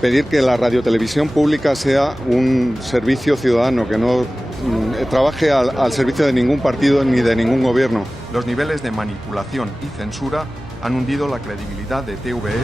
pedir que la radiotelevisión pública sea un servicio ciudadano, que no trabaje al servicio de ningún partido ni de ningún gobierno. Los niveles de manipulación y censura han hundido la credibilidad de TVE.